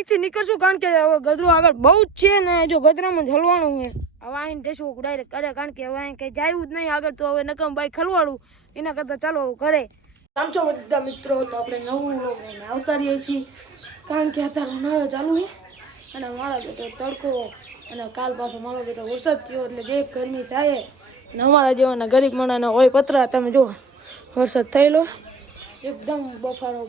અહીંથી નીકળશું કારણ કે હવે ગદરો આગળ બહુ જ છે ને જો ગદરામાં જ હલવાનું છે હવે અહીં જઈશું ડાયરેક્ટ કરે કારણ કે હવે અહીં કંઈ જાયું જ નહીં આગળ તો હવે નકમ બાઈક હલવાડું એના કરતાં ચાલો ઘરે આમ છો બધા મિત્રો તો આપણે નવું વ્લોગ લઈને આવતા રહીએ છીએ કારણ કે અત્યારે ઉનાળો ચાલુ છે અને મારા બેટો તડકો અને કાલ પાછો મારો બેટો વરસાદ થયો એટલે જે ગરમી થાય અને અમારા જેવાના ગરીબ માણસના હોય પતરા તમે જુઓ વરસાદ થયેલો એકદમ બફારો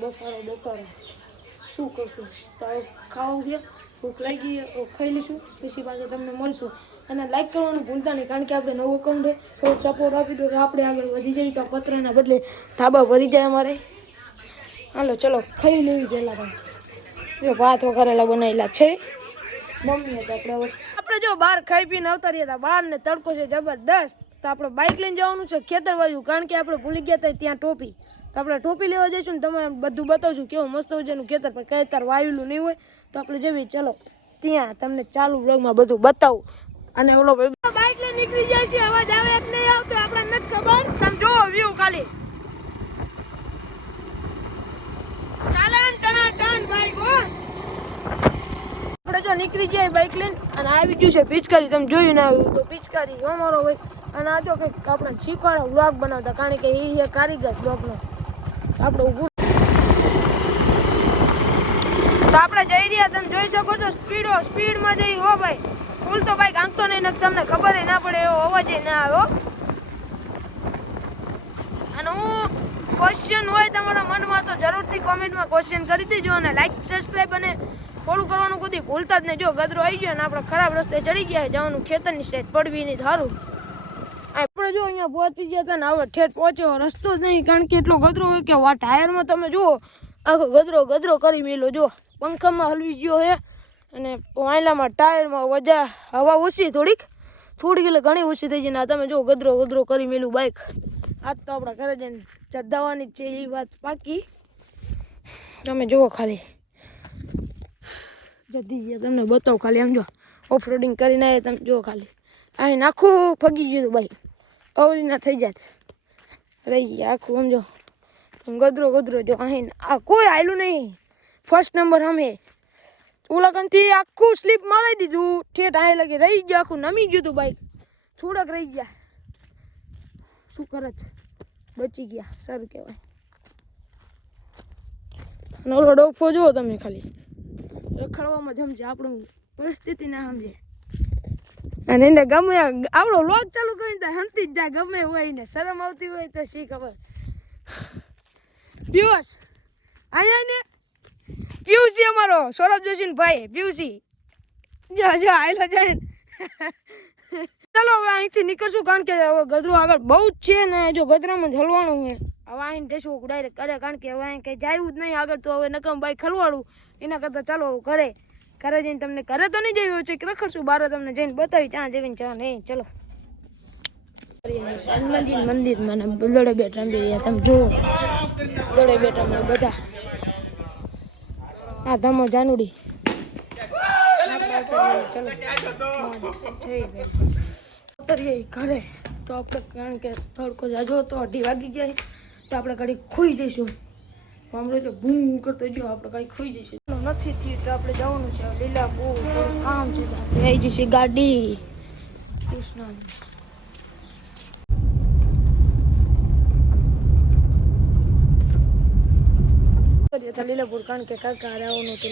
શું કરશું તો હવે ખાવું ગયા ભૂખ લાગી ખાઈ લઈશું પછી પાછું તમને મળશું અને લાઈક કરવાનું ભૂલતા નહીં કારણ કે આપણે નવું અકાઉન્ટ થોડોક સપોર્ટ આપી દો તો આપણે આગળ વધી જઈએ તો પતરાના બદલે ધાબા ભરી જાય અમારે હાલો ચલો ખાઈ લેવી પહેલાં ભાઈ જો ભાત વઘારેલા બનાવેલા છે મમ્મી હતા આપણે જો બહાર ખાઈ પીને આવતા રહ્યા હતા બહાર ને તડકો છે જબરદસ્ત તો આપણે બાઇક લઈને જવાનું છે ખેતર બાજુ કારણ કે આપણે ભૂલી ગયા હતા ત્યાં ટોપી તો આપણે ટોપી લેવા જઈશું ને તમે બધું બતાવશું કેવું મસ્ત મજાનું ખેતર પર કઈ તાર વાવેલું નહીં હોય તો આપણે જઈએ ચલો ત્યાં તમને ચાલુ વ્લોગમાં બધું બતાવું અને ઓલો બાઇક લઈને નીકળી જાય છે અવાજ આવે કે નહીં આવતો આપણને નથી ખબર તમે જોવો વ્યૂ ખાલી ચાલે ટન બાઇક હો આપણે જો નીકળી જાય બાઇક લઈને અને આવી ગયું છે પિચકારી તમે જોયું ના આવ્યું તો પિચકારી અમારો હોય અને આ જો કંઈક આપણે શીખવાડો વ્લોગ બનાવતા કારણ કે એ છે કારીગર બ્લોગનો આપણે ઊભું તો આપણે જઈ રહ્યા તમે જોઈ શકો છો સ્પીડમાં જઈ હો ભાઈ ફૂલ તો બાઈક આંકતો નહીં તમને ખબર ના પડે એવો અવાજ ના આવ્યો અને હું ક્વેશ્ચન હોય તમારા મનમાં તો જરૂરથી કોમેન્ટમાં ક્વેશ્ચન કરી દેજો અને લાઈક સબસ્ક્રાઈબ અને ફોલો કરવાનું કોઈ ભૂલતા જ નહીં જો ગદરો આવી ગયો અને આપણે ખરાબ રસ્તે ચડી ગયા જવાનું ખેતરની સાઈડ પડવી નહીં સારું આપણે જો અહીંયા પહોંચી ગયા હતા ને હવે ઠેઠ પહોંચ્યો રસ્તો જ નહીં કારણ કે એટલો ગદરો હોય કે આ ટાયરમાં તમે જુઓ આખો ગદરો કરી મેલો જો પંખામાં હલવી ગયો છે અને વાયલામાં ટાયરમાં વજા હવા ઓછી થોડીક એટલે ઘણી ઓછી થઈ જાય ને તમે જો ગદરો કરી મેલું બાઇક આજ તો આપણા ઘરે જઈને ચધાવવાની જ છે એ વાત પાકી તમે જુઓ ખાલી જતી ગયા તમને બતાવો ખાલી આમ જો ઓફ રોડિંગ કરીને આવે તમે જુઓ ખાલી અહીં નાખું ફગી ગયું બાઈક અવરી ના થઈ જાત રહી ગયા આખું સમજો ગદરો જો અહીં આ કોઈ આવેલું નહીં ફર્સ્ટ નંબર અમે ઉલાકનથી આખું સ્લીપ મારી દીધું ઠેઠ આ લગી રહી ગયું આખું નમી ગયું હતું બાઈક થોડાક રહી ગયા શું કરત બચી ગયા સારું કહેવાય નવરો ડોફો જુઓ તમે ખાલી રખડવામાં સમજે આપણું પરિસ્થિતિ ના સમજે અને એને ગમે આપણો લોક ચાલુ કરીને હંતી જ જાય ગમે હોય ને શરમ આવતી હોય તો શી ખબર પિયુષ અહીંયા ને પિયુષજી અમારો સૌરભ જોશી ભાઈ પિયુષી જો આયલો જાય ચાલો હવે અહીંથી નીકળશું કારણ કે હવે ગદરો આગળ બહુ જ છે ને જો ગદરામાં જ હલવાનું છે હવે અહીં જઈશું ડાયરેક્ટ કરે કારણ કે હવે અહીં કંઈ જાયું જ નહીં આગળ તો હવે નકમ બાઈક હલવાડું એના કરતાં ચાલો ઘરે જઈને તમને ઘરે તો નહીં જઈ છે રખડશું બાર તમને જઈને બતાવી ચા જઈને ચા નહીં ચલો હનુમાનજી મંદિરમાં દોડે બેટ રમી રહ્યા તમે જુઓ દોડે બેટ રમે બધા આ ધમો જાનુડી ચલો ઘરે તો આપણે કારણ કે તડકો જાજો તો 2:30 વાગી ગયા તો આપણે ઘડી ખોઈ જઈશું હમણાં જો બૂમ કરતો જો આપણે કંઈ ખોઈ જઈશું નથી થયું તો આપણે જવાનું છે લીલા બહુ કામ છે આવી જશે ગાડી કૃષ્ણ લીલાપુર કારણ કે કાકા રહેવાનું હતું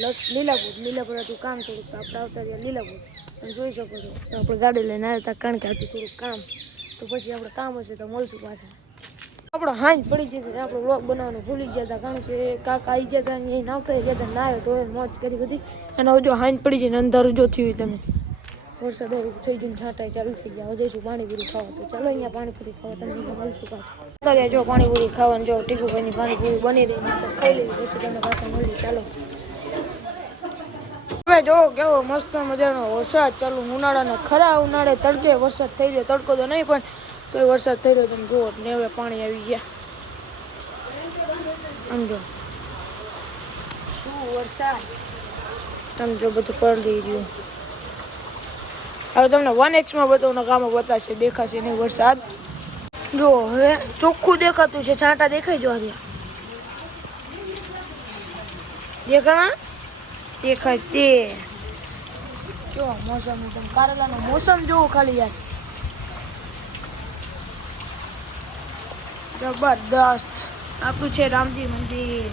લીલાપુર હતું કામ થોડુંક તો આપણે આવતા રહ્યા લીલાપુર તમે જોઈ શકો છો તો આપણે ગાડી લઈને આવ્યા હતા કારણ કે હતું થોડુંક કામ તો પછી આપણે કામ હશે તો મળશું પાછા આપણે હાંજ પડી જતી આપણે વ્લોગ બનાવવાનું ભૂલી ગયા હતા કારણ કે કાકા આવી ગયા હતા અહીંયા નાવતા ગયા હતા ના આવ્યો તો મોજ કરી બધી અને હવે જો હાંજ પડી જઈને અંધારું જો થયું તમે વરસાદ થઈ ગયું છાંટાઈ ચાલુ થઈ ગયા હવે જઈશું પાણીપુરી ખાવા તો ચાલો અહીંયા પાણીપુરી ખાવા તમને મળશું પાછા અત્યારે જો પાણીપુરી ખાવાનું જો ટીકુભાઈની પાણીપુરી બની રહી ખાઈ લેવી પછી તમને પાછા મળી ચાલો હવે જો કેવો મસ્ત મજાનો વરસાદ ચાલુ ઉનાળાના ખરા ઉનાળે તડકે વરસાદ થઈ રહ્યો તડકો તો નહીં પણ તો વરસાદ થઈ રહ્યો તમે જુઓ ને હવે પાણી આવી ગયા સમજો શું વરસાદ તમે જો બધું પડી રહ્યું હવે તમને 1x માં બતાવના કામો બતાવશે દેખાશે નહીં વરસાદ જો હવે ચોખ્ખું દેખાતું છે છાંટા દેખાઈ જો આવ્યા દેખાણા દેખાય તે કેવો મોસમ, તમે કારેલાનો મોસમ જોવો ખાલી યાર, જબરદસ્ત. આપણું છે રામજી મંદિર,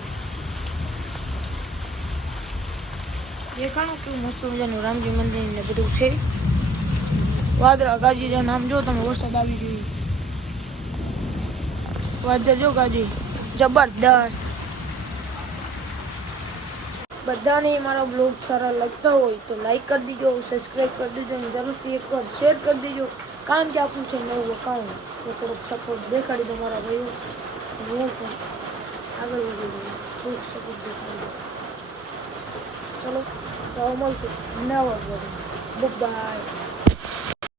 દેખાણું કેવું મસ્ત મજાનું રામજી મંદિર ને બધું છે. વાદળા ગાજી જે નામ જો તમે, વરસાદ આવી જોઈએ. વાદળ જો ગાજી, જબરદસ્ત. બધાને મારા બ્લોગ સારા લાગતા હોય તો લાઈક કરી દીજો, સબસ્ક્રાઈબ કરી દીજો અને જરૂરથી એકવાર શેર કરી દીજો. કારણ કે આપણું છે નવું અકાઉન્ટ, તો થોડોક સપોર્ટ દેખાડી દો મારા ભાઈઓ. હું પણ આગળ વધી ગયું, થોડોક સપોર્ટ દેખાડી દો. ચલો તો મળશું નવા બ્લોગમાં. બાય.